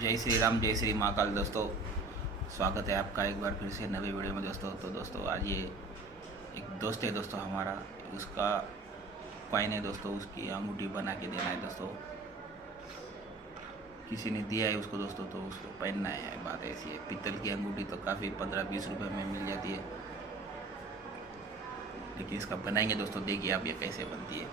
जय श्री राम, जय श्री महाकाल। दोस्तों, स्वागत है आपका एक बार फिर से नवे वीडियो में। दोस्तों आज ये एक दोस्त है दोस्तों हमारा, उसका कॉइन है दोस्तों, उसकी अंगूठी बना के देना है दोस्तों। किसी ने दिया है उसको दोस्तों, तो उसको पहनना है। बात ऐसी है, पीतल की अंगूठी तो काफ़ी 15-20 रुपये में मिल जाती है, लेकिन इसका बनाएंगे दोस्तों। देखिए आप ये कैसे बनती है।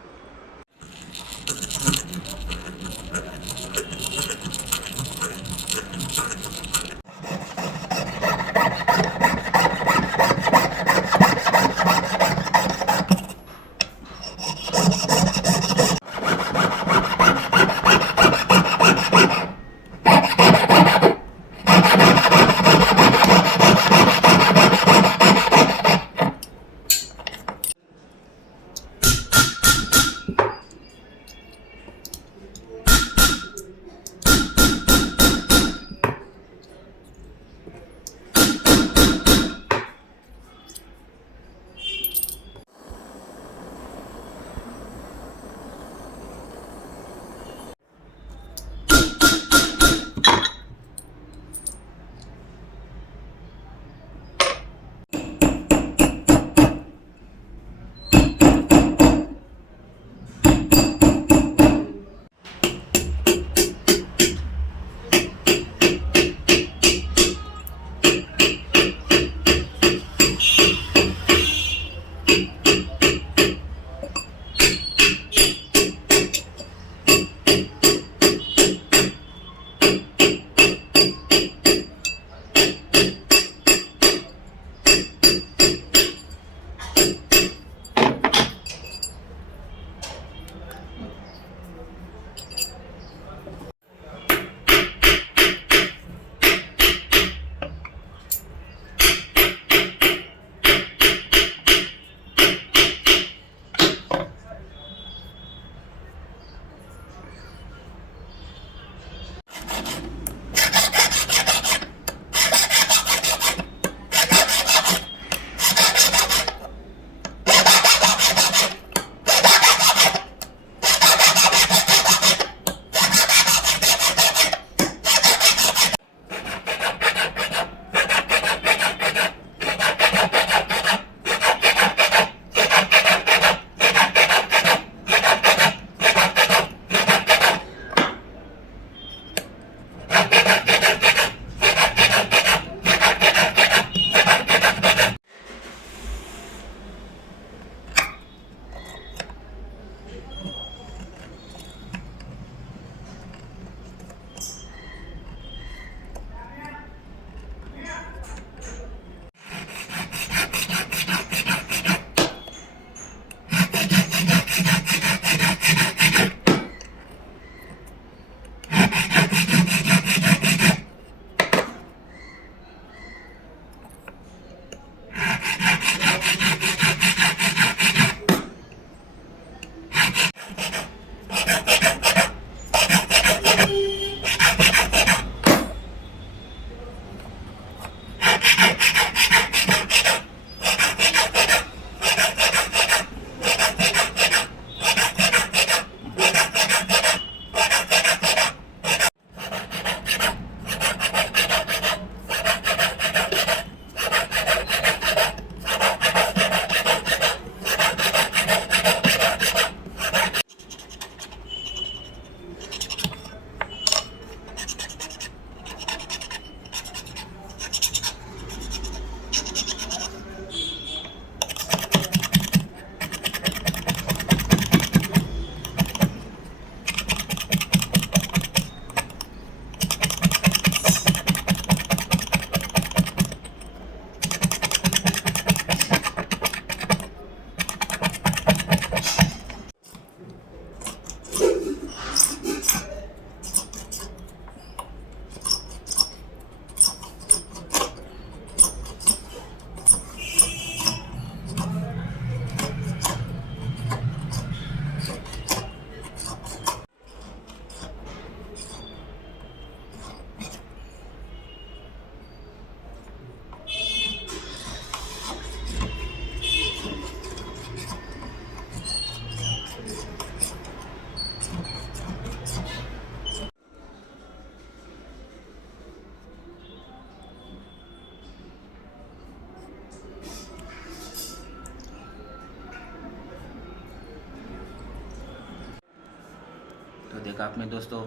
तो देखा आपने दोस्तों,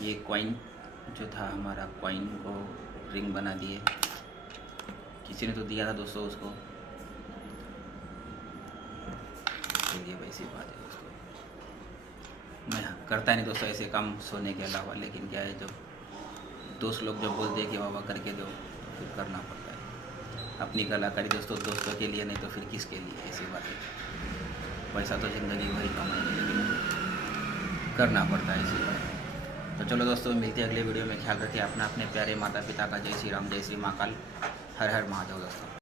ये कॉइन जो था हमारा, कॉइन को रिंग बना दिए। किसी ने तो दिया था दोस्तों उसको। ये वैसी बात है दोस्तों, मैं करता नहीं दोस्तों ऐसे काम सोने के अलावा, लेकिन क्या है, जब दोस्त लोग जब बोलते हैं कि बाबा करके दो, तो फिर करना पड़ता है। अपनी कलाकारी दोस्तों दोस्तों के लिए, नहीं तो फिर किसके लिए, ऐसी बात है। पैसा तो ज़िंदगी भर ही कमाएंगे, लेकिन करना पड़ता है, ऐसी बात है। तो चलो दोस्तों, मिलते हैं अगले वीडियो में। ख्याल रखिए अपना, अपने प्यारे माता पिता का। जय श्री राम, जय श्री महाकाल, हर हर महादेव दोस्तों।